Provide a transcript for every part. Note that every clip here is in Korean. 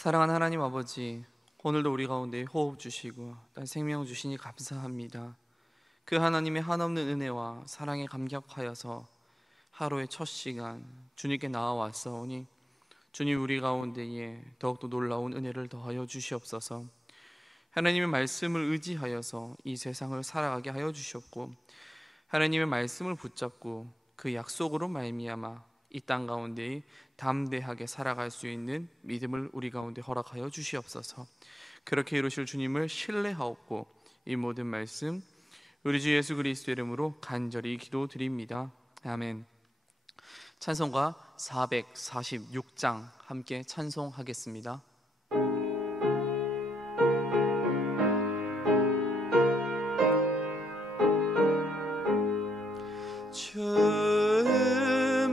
사랑하는 하나님 아버지, 오늘도 우리 가운데 호흡 주시고 날 생명 주시니 감사합니다. 그 하나님의 한없는 은혜와 사랑에 감격하여서 하루의 첫 시간 주님께 나아왔사오니 주님, 우리 가운데에 더욱더 놀라운 은혜를 더하여 주시옵소서. 하나님의 말씀을 의지하여서 이 세상을 살아가게 하여 주시옵고, 하나님의 말씀을 붙잡고 그 약속으로 말미암아 이 땅 가운데 담대하게 살아갈 수 있는 믿음을 우리 가운데 허락하여 주시옵소서. 그렇게 이루실 주님을 신뢰하옵고 이 모든 말씀 우리 주 예수 그리스도의 이름으로 간절히 기도드립니다. 아멘. 찬송가 446장 함께 찬송하겠습니다.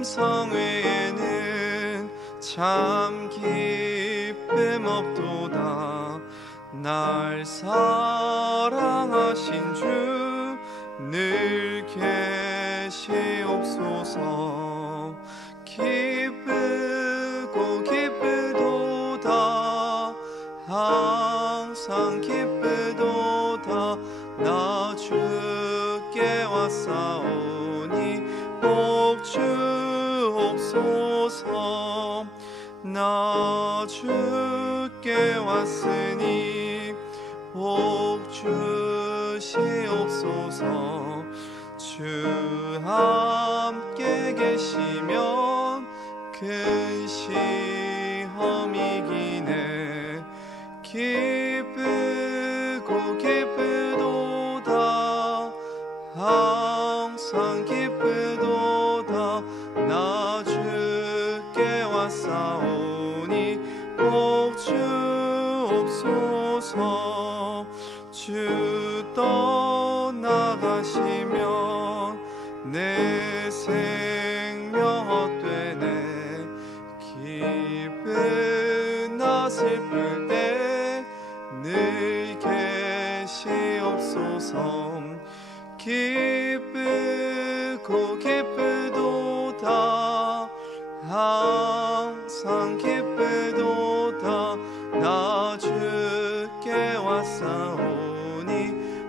성회에는 참 기쁨 없도다. 날 사랑하신 주 늘 계시옵소서. 기쁘고 기쁘도다. 항상 기쁘도다. 나 주께 왔사오니 복 주옵소서. 나 주께 왔으니 복 주시옵소서. 주 함께 계시면 큰 시험이기네. 기쁘고 기쁘도다. 항상 기쁘도다. 나 주께 왔사오니 복 주옵소서. 주 떠나가시면 내 생명 헛되네. 기쁘나 슬플 때 늘 계시옵소서. 기쁘고 기쁘도다. 항상 기쁘도다. 나 주께 왔사오니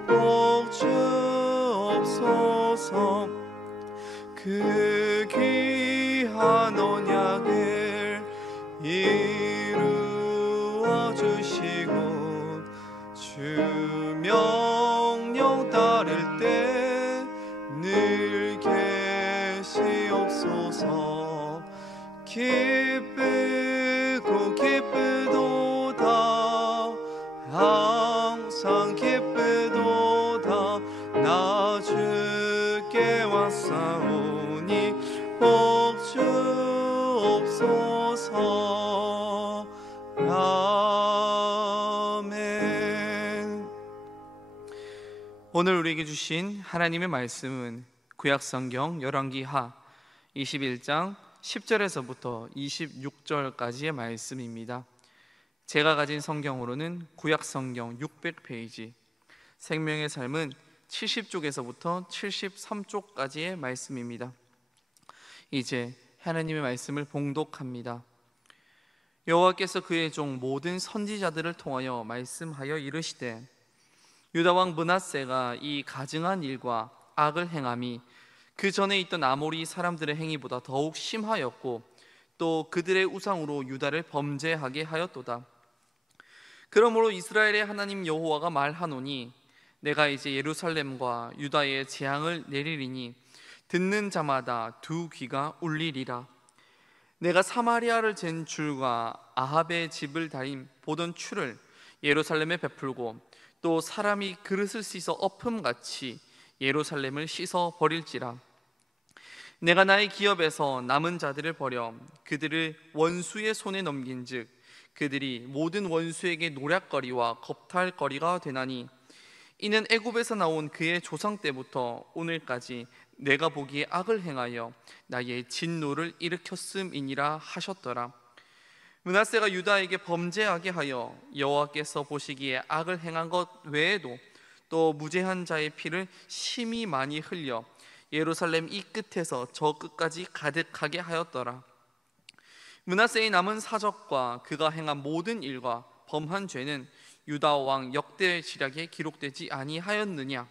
복 주옵소서. 그 귀한 언약을 이루어 주시고 주 명령 따를 때 늘 계시옵소서. 기쁘고 기쁘도다. 항상 기쁘도다. 나 주께 왔사오니 복 주옵소서. 아멘. 오늘 우리에게 주신 하나님의 말씀은 구약성경 열왕기하 21장 10절에서부터 26절까지의 말씀입니다. 제가 가진 성경으로는 구약성경 600페이지, 생명의 삶은 70쪽에서부터 73쪽까지의 말씀입니다. 이제 하나님의 말씀을 봉독합니다. 여호와께서 그의 종 모든 선지자들을 통하여 말씀하여 이르시되, 유다 왕 므낫세가 이 가증한 일과 악을 행함이 그 전에 있던 아모리 사람들의 행위보다 더욱 심하였고 또 그들의 우상으로 유다를 범죄하게 하였도다. 그러므로 이스라엘의 하나님 여호와가 말하노니, 내가 이제 예루살렘과 유다에 재앙을 내리리니 듣는 자마다 두 귀가 울리리라. 내가 사마리아를 잰 줄과 아합의 집을 다림 보던 추를 예루살렘에 베풀고 또 사람이 그릇을 씻어 엎음같이 예루살렘을 씻어 버릴지라. 내가 나의 기업에서 남은 자들을 버려 그들을 원수의 손에 넘긴즉 그들이 모든 원수에게 노략거리와 겁탈거리가 되나니, 이는 애굽에서 나온 그의 조상 때부터 오늘까지 내가 보기에 악을 행하여 나의 진노를 일으켰음이니라 하셨더라. 므낫세가 유다에게 범죄하게 하여 여호와께서 보시기에 악을 행한 것 외에도 또 무죄한 자의 피를 심히 많이 흘려 예루살렘 이 끝에서 저 끝까지 가득하게 하였더라. 므낫세의 남은 사적과 그가 행한 모든 일과 범한 죄는 유다 왕 역대 지략에 기록되지 아니하였느냐?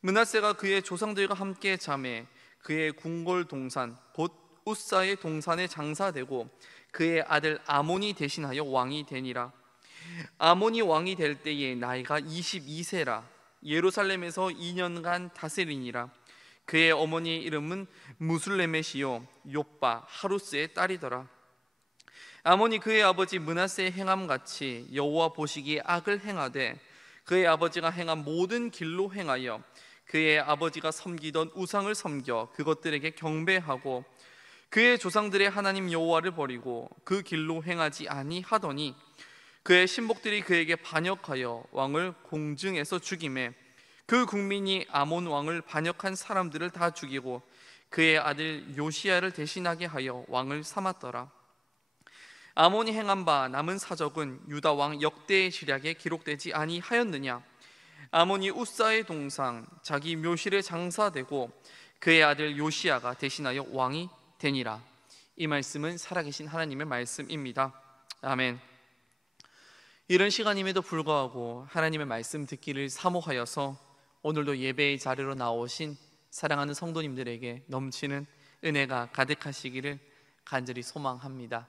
므낫세가 그의 조상들과 함께 잠에 그의 궁궐 동산 곧 우사의 동산에 장사되고 그의 아들 아몬이 대신하여 왕이 되니라. 아몬이 왕이 될 때에 나이가 22세라. 예루살렘에서 2년간 다스리니라. 그의 어머니의 이름은 무술레메시요 욥바 하루스의 딸이더라. 아몬이 그의 아버지 므낫세의 행함같이 여호와 보시기에 악을 행하되 그의 아버지가 행한 모든 길로 행하여 그의 아버지가 섬기던 우상을 섬겨 그것들에게 경배하고 그의 조상들의 하나님 여호와를 버리고 그 길로 행하지 아니하더니 그의 신복들이 그에게 반역하여 왕을 공중에서 죽이매 그 국민이 아몬 왕을 반역한 사람들을 다 죽이고 그의 아들 요시야를 대신하게 하여 왕을 삼았더라. 아몬이 행한 바 남은 사적은 유다 왕 역대의 지략에 기록되지 아니하였느냐? 아몬이 우사의 동상 자기 묘실에 장사되고 그의 아들 요시야가 대신하여 왕이 되니라. 이 말씀은 살아계신 하나님의 말씀입니다. 아멘. 이런 시간임에도 불구하고 하나님의 말씀 듣기를 사모하여서 오늘도 예배의 자리로 나오신 사랑하는 성도님들에게 넘치는 은혜가 가득하시기를 간절히 소망합니다.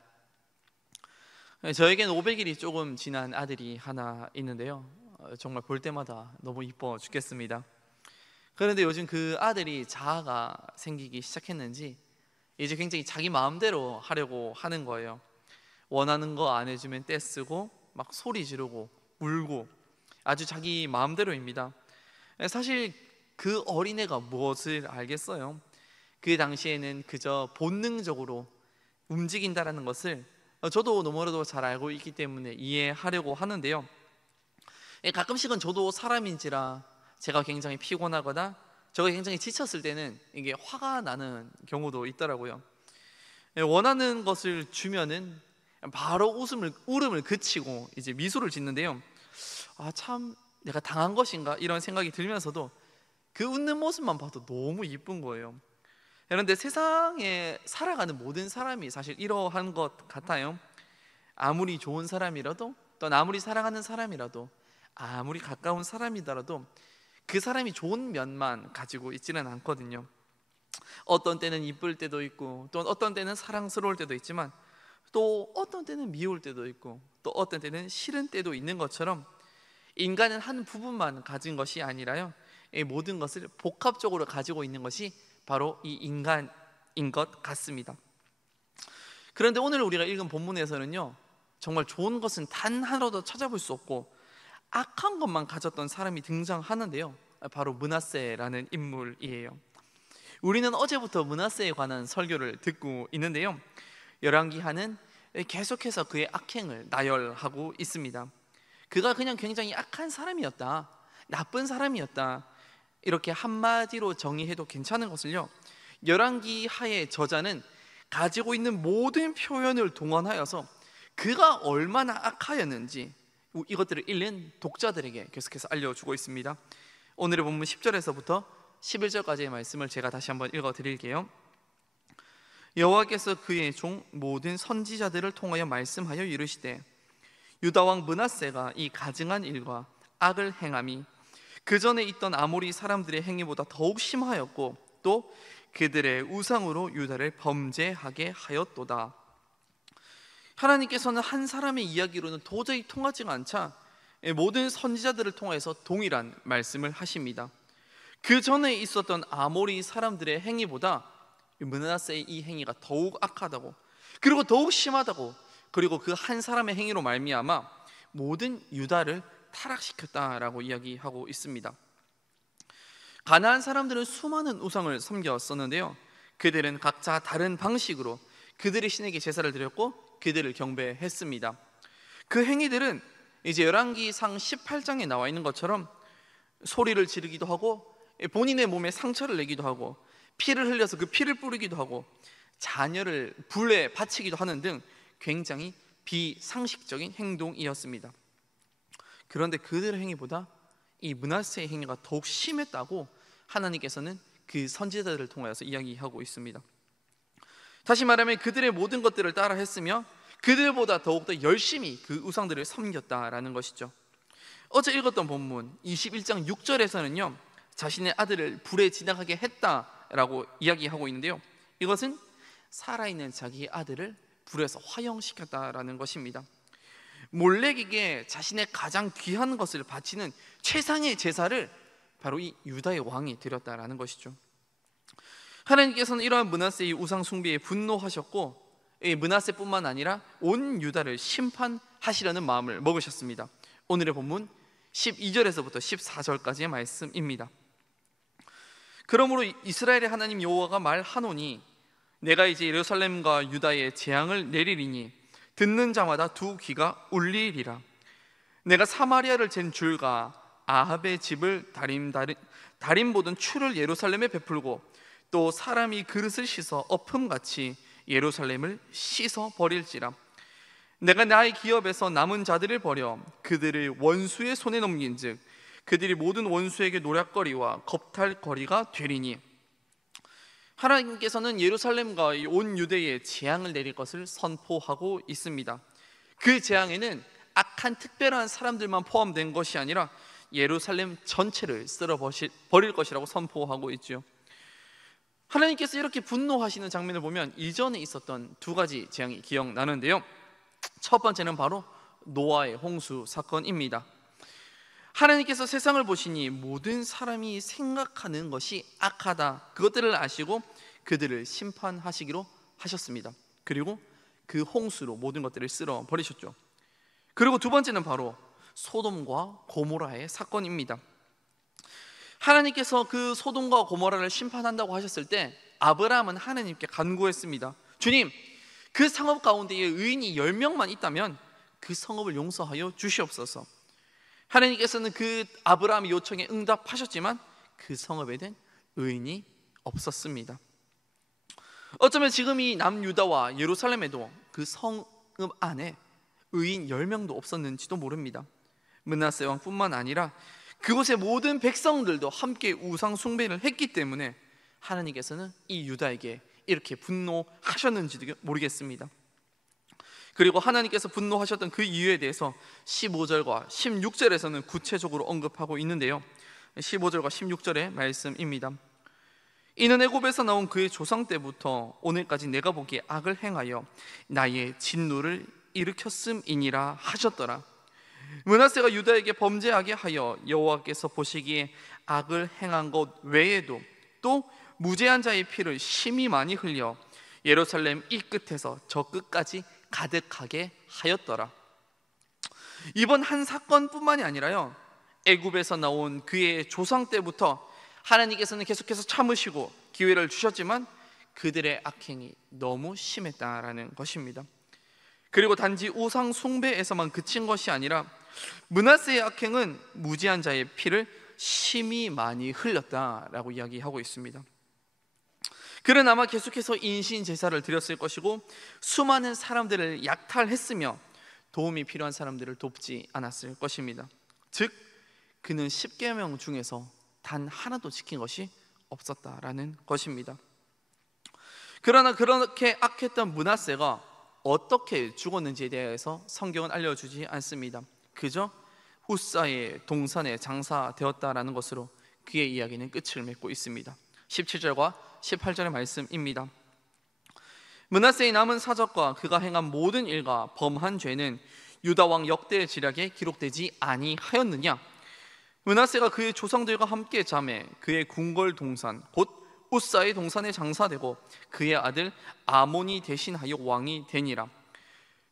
저에겐 500일이 조금 지난 아들이 하나 있는데요, 정말 볼 때마다 너무 이뻐 죽겠습니다. 그런데 요즘 그 아들이 자아가 생기기 시작했는지 이제 굉장히 자기 마음대로 하려고 하는 거예요. 원하는 거 안 해주면 떼쓰고 막 소리 지르고 울고 아주 자기 마음대로입니다. 사실 그 어린애가 무엇을 알겠어요? 그 당시에는 그저 본능적으로 움직인다라는 것을 저도 너무나도 잘 알고 있기 때문에 이해하려고 하는데요, 가끔씩은 저도 사람인지라 제가 굉장히 피곤하거나 제가 굉장히 지쳤을 때는 이게 화가 나는 경우도 있더라고요. 원하는 것을 주면은 바로 울음을 그치고 이제 미소를 짓는데요, 참 내가 당한 것인가 이런 생각이 들면서도 그 웃는 모습만 봐도 너무 이쁜 거예요. 그런데 세상에 살아가는 모든 사람이 사실 이러한 것 같아요. 아무리 좋은 사람이라도, 또 아무리 사랑하는 사람이라도, 아무리 가까운 사람이더라도 그 사람이 좋은 면만 가지고 있지는 않거든요. 어떤 때는 이쁠 때도 있고, 또 어떤 때는 사랑스러울 때도 있지만, 또 어떤 때는 미울 때도 있고, 또 어떤 때는 싫은 때도 있는 것처럼 인간은 한 부분만 가진 것이 아니라요, 이 모든 것을 복합적으로 가지고 있는 것이 바로 이 인간인 것 같습니다. 그런데 오늘 우리가 읽은 본문에서는요, 정말 좋은 것은 단 하나도 찾아볼 수 없고 악한 것만 가졌던 사람이 등장하는데요, 바로 므낫세라는 인물이에요. 우리는 어제부터 므낫세에 관한 설교를 듣고 있는데요, 열왕기하는 계속해서 그의 악행을 나열하고 있습니다. 그가 그냥 굉장히 악한 사람이었다, 나쁜 사람이었다, 이렇게 한마디로 정의해도 괜찮은 것을요, 열왕기하의 저자는 가지고 있는 모든 표현을 동원하여서 그가 얼마나 악하였는지 이것들을 읽는 독자들에게 계속해서 알려주고 있습니다. 오늘의 본문 10절에서부터 11절까지의 말씀을 제가 다시 한번 읽어드릴게요. 여호와께서 그의 종 모든 선지자들을 통하여 말씀하여 이르시되 유다 왕 므낫세가 이 가증한 일과 악을 행함이 그 전에 있던 아모리 사람들의 행위보다 더욱 심하였고 또 그들의 우상으로 유다를 범죄하게 하였도다. 하나님께서는 한 사람의 이야기로는 도저히 통하지가 않자 모든 선지자들을 통해서 동일한 말씀을 하십니다. 그 전에 있었던 아모리 사람들의 행위보다 므낫세의 이 행위가 더욱 악하다고, 그리고 더욱 심하다고, 그리고 그 한 사람의 행위로 말미암아 모든 유다를 타락시켰다라고 이야기하고 있습니다. 가나안 사람들은 수많은 우상을 섬겼었는데요, 그들은 각자 다른 방식으로 그들의 신에게 제사를 드렸고 그들을 경배했습니다. 그 행위들은 이제 열왕기상 18장에 나와 있는 것처럼 소리를 지르기도 하고 본인의 몸에 상처를 내기도 하고 피를 흘려서 그 피를 뿌리기도 하고 자녀를 불에 바치기도 하는 등 굉장히 비상식적인 행동이었습니다. 그런데 그들의 행위보다 이 므낫세의 행위가 더욱 심했다고 하나님께서는 그 선지자들을 통하여서 이야기하고 있습니다. 다시 말하면 그들의 모든 것들을 따라 했으며 그들보다 더욱더 열심히 그 우상들을 섬겼다라는 것이죠. 어제 읽었던 본문 21장 6절에서는요 자신의 아들을 불에 지나가게 했다라고 이야기하고 있는데요, 이것은 살아있는 자기의 아들을 불에서 화형시켰다라는 것입니다. 몰렉에게 자신의 가장 귀한 것을 바치는 최상의 제사를 바로 이 유다의 왕이 드렸다라는 것이죠. 하나님께서는 이러한 므낫세의 우상 숭배에 분노하셨고 이 므낫세뿐만 아니라 온 유다를 심판하시려는 마음을 먹으셨습니다. 오늘의 본문 12절에서부터 14절까지의 말씀입니다. 그러므로 이스라엘의 하나님 여호와가 말하노니 내가 이제 예루살렘과 유다에 재앙을 내리리니 듣는 자마다 두 귀가 울리리라. 내가 사마리아를 잰 줄과 아합의 집을 다림 보던 추를 예루살렘에 베풀고 또 사람이 그릇을 씻어 엎음같이 예루살렘을 씻어 버릴지라. 내가 나의 기업에서 남은 자들을 버려 그들을 원수의 손에 넘긴즉 그들이 모든 원수에게 노략거리와 겁탈거리가 되리니. 하나님께서는 예루살렘과 온 유대에 재앙을 내릴 것을 선포하고 있습니다. 그 재앙에는 악한 특별한 사람들만 포함된 것이 아니라 예루살렘 전체를 쓸어버릴 것이라고 선포하고 있죠. 하나님께서 이렇게 분노하시는 장면을 보면 이전에 있었던 두 가지 재앙이 기억나는데요, 첫 번째는 바로 노아의 홍수 사건입니다. 하나님께서 세상을 보시니 모든 사람이 생각하는 것이 악하다, 그것들을 아시고 그들을 심판하시기로 하셨습니다. 그리고 그 홍수로 모든 것들을 쓸어 버리셨죠. 그리고 두 번째는 바로 소돔과 고모라의 사건입니다. 하나님께서 그 소돔과 고모라를 심판한다고 하셨을 때 아브라함은 하나님께 간구했습니다. 주님, 그 성읍 가운데에 의인이 10명만 있다면 그 성읍을 용서하여 주시옵소서. 하나님께서는 그 아브라함의 요청에 응답하셨지만 그 성읍에는 의인이 없었습니다. 어쩌면 지금 이 남유다와 예루살렘에도 그 성읍 안에 의인 10명도 없었는지도 모릅니다. 므낫세 왕뿐만 아니라 그곳의 모든 백성들도 함께 우상 숭배를 했기 때문에 하나님께서는 이 유다에게 이렇게 분노하셨는지도 모르겠습니다. 그리고 하나님께서 분노하셨던 그 이유에 대해서 15절과 16절에서는 구체적으로 언급하고 있는데요, 15절과 16절의 말씀입니다. 이는 애굽에서 나온 그의 조상 때부터 오늘까지 내가 보기에 악을 행하여 나의 진노를 일으켰음이니라 하셨더라. 므낫세가 유다에게 범죄하게 하여 여호와께서 보시기에 악을 행한 것 외에도 또 무죄한 자의 피를 심히 많이 흘려 예루살렘 이 끝에서 저 끝까지 가득하게 하였더라. 이번 한 사건뿐만이 아니라요, 애굽에서 나온 그의 조상 때부터 하나님께서는 계속해서 참으시고 기회를 주셨지만 그들의 악행이 너무 심했다라는 것입니다. 그리고 단지 우상 숭배에서만 그친 것이 아니라 므낫세의 악행은 무지한 자의 피를 심히 많이 흘렸다라고 이야기하고 있습니다. 그는 아마 계속해서 인신 제사를 드렸을 것이고 수많은 사람들을 약탈했으며 도움이 필요한 사람들을 돕지 않았을 것입니다. 즉 그는 10계명 중에서 단 하나도 지킨 것이 없었다라는 것입니다. 그러나 그렇게 악했던 므낫세가 어떻게 죽었는지에 대해서 성경은 알려주지 않습니다. 그저 우사의 동산에 장사되었다라는 것으로 그의 이야기는 끝을 맺고 있습니다. 17절과 18절의 말씀입니다. 므낫세의 남은 사적과 그가 행한 모든 일과 범한 죄는 유다 왕 역대 지략에 기록되지 아니하였느냐? 므낫세가 그의 조상들과 함께 잠에 그의 궁궐 동산 곧 우사의 동산에 장사되고 그의 아들 아몬이 대신하여 왕이 되니라.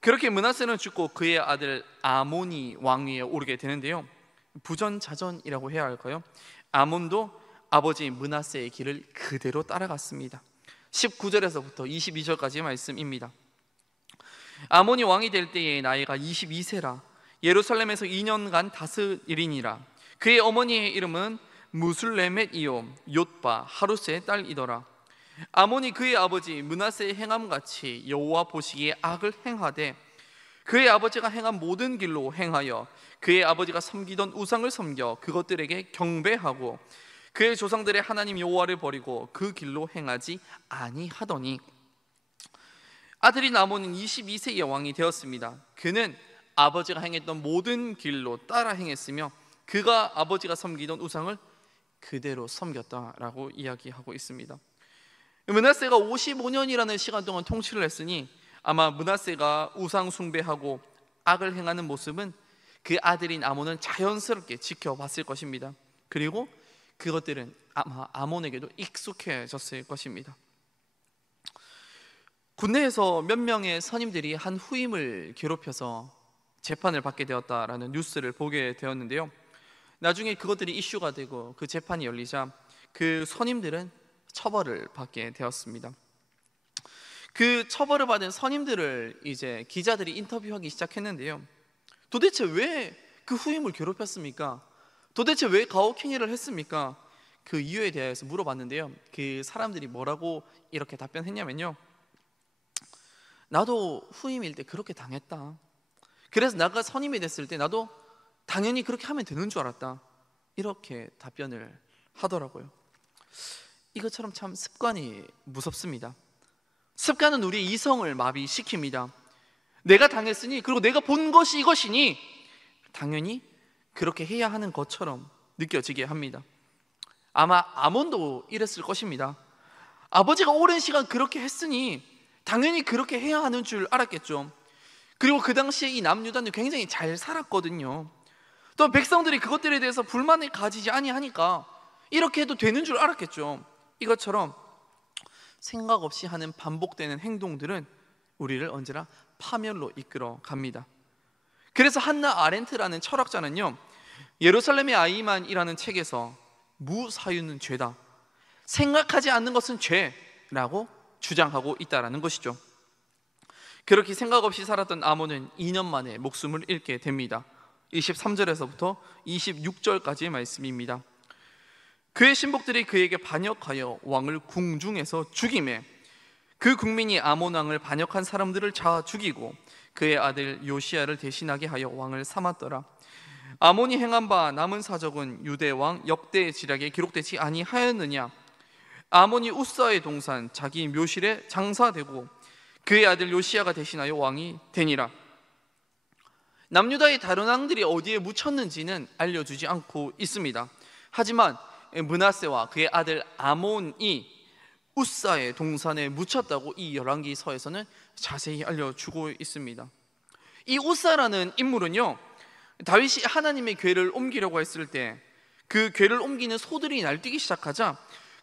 그렇게 므낫세는 죽고 그의 아들 아몬이 왕위에 오르게 되는데요, 부전자전이라고 해야 할까요? 아몬도 아버지 므낫세의 길을 그대로 따라갔습니다. 19절에서부터 22절까지의 말씀입니다. 아몬이 왕이 될 때의 나이가 22세라 예루살렘에서 2년간 다스리니라. 그의 어머니의 이름은 무술레멧이요 옅바 하루스의 딸이더라. 아몬이 그의 아버지 므낫세의 행함같이 여호와 보시기에 악을 행하되 그의 아버지가 행한 모든 길로 행하여 그의 아버지가 섬기던 우상을 섬겨 그것들에게 경배하고 그의 조상들의 하나님 여호와를 버리고 그 길로 행하지 아니하더니 아들인 아몬은 22세의 왕이 되었습니다. 그는 아버지가 행했던 모든 길로 따라 행했으며 그가 아버지가 섬기던 우상을 그대로 섬겼다라고 이야기하고 있습니다. 므낫세가 55년이라는 시간 동안 통치를 했으니 아마 므낫세가 우상 숭배하고 악을 행하는 모습은 그 아들인 아몬은 자연스럽게 지켜봤을 것입니다. 그리고 그것들은 아마 아몬에게도 익숙해졌을 것입니다. 군내에서 몇 명의 선임들이 한 후임을 괴롭혀서 재판을 받게 되었다라는 뉴스를 보게 되었는데요, 나중에 그것들이 이슈가 되고 그 재판이 열리자 그 선임들은 처벌을 받게 되었습니다. 그 처벌을 받은 선임들을 이제 기자들이 인터뷰하기 시작했는데요, 도대체 왜 그 후임을 괴롭혔습니까? 도대체 왜 가혹행위를 했습니까? 그 이유에 대해서 물어봤는데요, 그 사람들이 뭐라고 이렇게 답변했냐면요, 나도 후임일 때 그렇게 당했다. 그래서 내가 선임이 됐을 때 나도 당연히 그렇게 하면 되는 줄 알았다. 이렇게 답변을 하더라고요. 이것처럼 참 습관이 무섭습니다. 습관은 우리의 이성을 마비시킵니다. 내가 당했으니, 그리고 내가 본 것이 이것이니 당연히 그렇게 해야 하는 것처럼 느껴지게 합니다. 아마 아몬도 이랬을 것입니다. 아버지가 오랜 시간 그렇게 했으니 당연히 그렇게 해야 하는 줄 알았겠죠. 그리고 그 당시에 이 남유다는 굉장히 잘 살았거든요. 또 백성들이 그것들에 대해서 불만을 가지지 아니하니까 이렇게 해도 되는 줄 알았겠죠. 이것처럼 생각 없이 하는 반복되는 행동들은 우리를 언제나 파멸로 이끌어 갑니다. 그래서 한나 아렌트라는 철학자는요, 예루살렘의 아이만이라는 책에서 무사유는 죄다, 생각하지 않는 것은 죄라고 주장하고 있다는 것이죠. 그렇게 생각 없이 살았던 아몬은 2년 만에 목숨을 잃게 됩니다. 23절에서부터 26절까지의 말씀입니다. 그의 신복들이 그에게 반역하여 왕을 궁중에서 죽이매 그 국민이 아몬 왕을 반역한 사람들을 잡아 죽이고 그의 아들 요시야를 대신하게 하여 왕을 삼았더라. 아몬이 행한 바 남은 사적은 유대 왕 역대 지략에 기록되지 아니하였느냐? 아몬이 우사의 동산 자기 묘실에 장사되고 그의 아들 요시야가 대신하여 왕이 되니라. 남유다의 다른 왕들이 어디에 묻혔는지는 알려주지 않고 있습니다. 하지만 므낫세와 그의 아들 아몬이 우사의 동산에 묻혔다고 이 열왕기서에서는 자세히 알려주고 있습니다. 이 우사라는 인물은요, 다윗이 하나님의 궤를 옮기려고 했을 때 그 궤를 옮기는 소들이 날뛰기 시작하자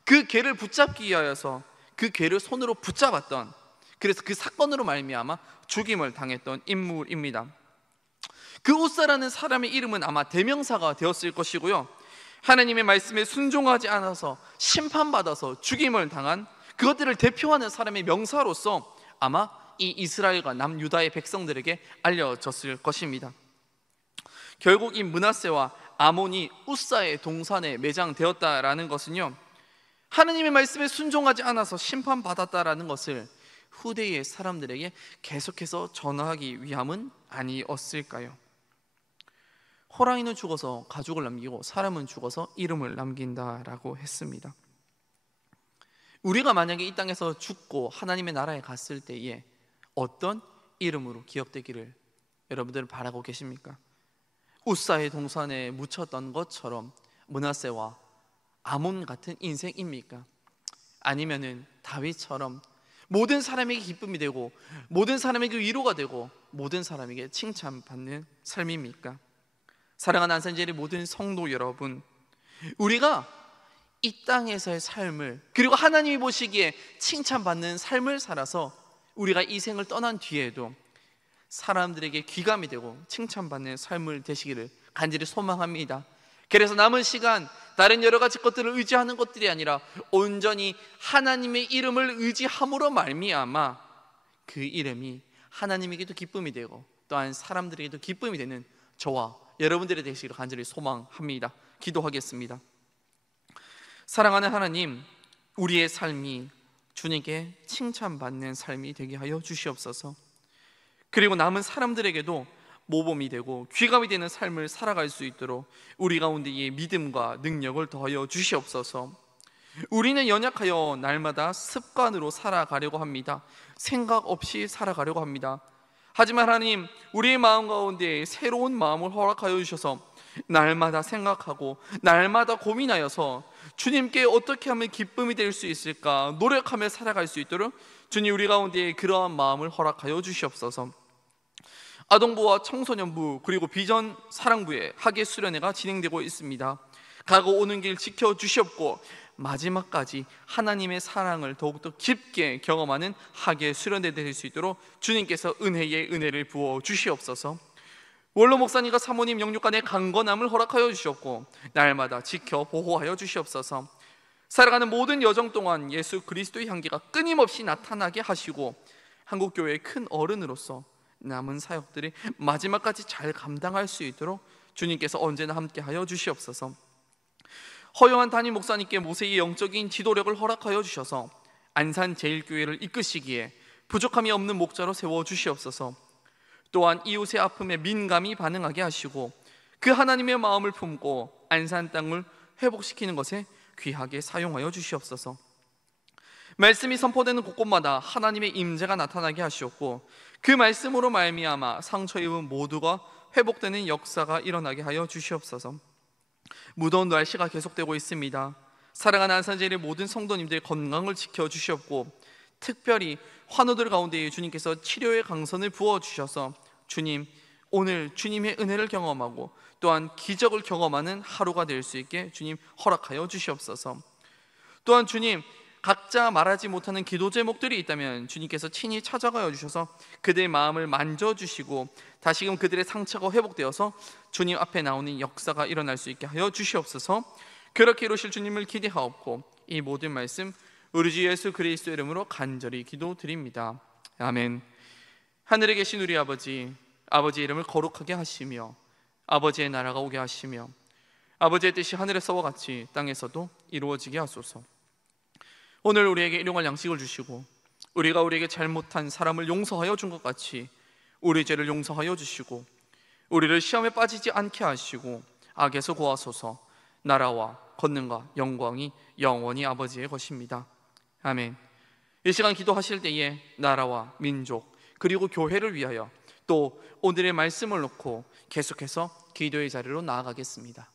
그 궤를 붙잡기 위하여서 그 궤를 손으로 붙잡았던, 그래서 그 사건으로 말미암아 죽임을 당했던 인물입니다. 그 우사라는 사람의 이름은 아마 대명사가 되었을 것이고요, 하나님의 말씀에 순종하지 않아서 심판받아서 죽임을 당한 그것들을 대표하는 사람의 명사로서 아마 이 이스라엘과 남유다의 백성들에게 알려졌을 것입니다. 결국 이 므낫세와 아몬이 우사의 동산에 매장되었다라는 것은요, 하나님의 말씀에 순종하지 않아서 심판받았다라는 것을 후대의 사람들에게 계속해서 전하기 위함은 아니었을까요? 호랑이는 죽어서 가죽을 남기고 사람은 죽어서 이름을 남긴다라고 했습니다. 우리가 만약에 이 땅에서 죽고 하나님의 나라에 갔을 때에 어떤 이름으로 기억되기를 여러분들은 바라고 계십니까? 우사의 동산에 묻혔던 것처럼 므낫세와 아몬 같은 인생입니까? 아니면은 다윗처럼 모든 사람에게 기쁨이 되고 모든 사람에게 위로가 되고 모든 사람에게 칭찬받는 삶입니까? 사랑하는 안산제리 모든 성도 여러분, 우리가 이 땅에서의 삶을, 그리고 하나님이 보시기에 칭찬받는 삶을 살아서 우리가 이 생을 떠난 뒤에도 사람들에게 귀감이 되고 칭찬받는 삶을 되시기를 간절히 소망합니다. 그래서 남은 시간 다른 여러 가지 것들을 의지하는 것들이 아니라 온전히 하나님의 이름을 의지함으로 말미암아 그 이름이 하나님에게도 기쁨이 되고 또한 사람들에게도 기쁨이 되는 저와 여러분들이 되시기를 간절히 소망합니다. 기도하겠습니다. 사랑하는 하나님, 우리의 삶이 주님께 칭찬받는 삶이 되게 하여 주시옵소서. 그리고 남은 사람들에게도 모범이 되고 귀감이 되는 삶을 살아갈 수 있도록 우리 가운데 이 믿음과 능력을 더하여 주시옵소서. 우리는 연약하여 날마다 습관으로 살아가려고 합니다. 생각 없이 살아가려고 합니다. 하지만 하나님, 우리의 마음 가운데 새로운 마음을 허락하여 주셔서 날마다 생각하고 날마다 고민하여서 주님께 어떻게 하면 기쁨이 될 수 있을까 노력하며 살아갈 수 있도록 주님, 우리 가운데 그러한 마음을 허락하여 주시옵소서. 아동부와 청소년부 그리고 비전 사랑부의 학예 수련회가 진행되고 있습니다. 가고 오는 길 지켜주시옵고 마지막까지 하나님의 사랑을 더욱더 깊게 경험하는 학예 수련회 될 수 있도록 주님께서 은혜의 은혜를 부어 주시옵소서. 원로 목사님과 사모님 영육간의 강건함을 허락하여 주시옵고 날마다 지켜 보호하여 주시옵소서. 살아가는 모든 여정 동안 예수 그리스도의 향기가 끊임없이 나타나게 하시고 한국교회의 큰 어른으로서 남은 사역들이 마지막까지 잘 감당할 수 있도록 주님께서 언제나 함께하여 주시옵소서. 허영한 담임 목사님께 모세의 영적인 지도력을 허락하여 주셔서 안산제일교회를 이끄시기에 부족함이 없는 목자로 세워 주시옵소서. 또한 이웃의 아픔에 민감히 반응하게 하시고 그 하나님의 마음을 품고 안산 땅을 회복시키는 것에 귀하게 사용하여 주시옵소서. 말씀이 선포되는 곳곳마다 하나님의 임재가 나타나게 하시옵고 그 말씀으로 말미암아 상처 입은 모두가 회복되는 역사가 일어나게 하여 주시옵소서. 무더운 날씨가 계속되고 있습니다. 사랑하는 안산제일의 모든 성도님들의 건강을 지켜주시옵고 특별히 환우들 가운데 주님께서 치료의 강선을 부어주셔서 주님, 오늘 주님의 은혜를 경험하고 또한 기적을 경험하는 하루가 될 수 있게 주님 허락하여 주시옵소서. 또한 주님, 각자 말하지 못하는 기도 제목들이 있다면 주님께서 친히 찾아가여 주셔서 그들의 마음을 만져주시고 다시금 그들의 상처가 회복되어서 주님 앞에 나오는 역사가 일어날 수 있게 하여 주시옵소서. 그렇게 이루실 주님을 기대하옵고 이 모든 말씀 우리 주 예수 그리스도 이름으로 간절히 기도드립니다. 아멘. 하늘에 계신 우리 아버지, 아버지의 이름을 거룩하게 하시며 아버지의 나라가 오게 하시며 아버지의 뜻이 하늘에서와 같이 땅에서도 이루어지게 하소서. 오늘 우리에게 일용할 양식을 주시고 우리가 우리에게 잘못한 사람을 용서하여 준 것 같이 우리 죄를 용서하여 주시고 우리를 시험에 빠지지 않게 하시고 악에서 구하소서. 나라와 권능과 영광이 영원히 아버지의 것입니다. 아멘. 이 시간 기도하실 때에 나라와 민족 그리고 교회를 위하여 또 오늘의 말씀을 놓고 계속해서 기도의 자리로 나아가겠습니다.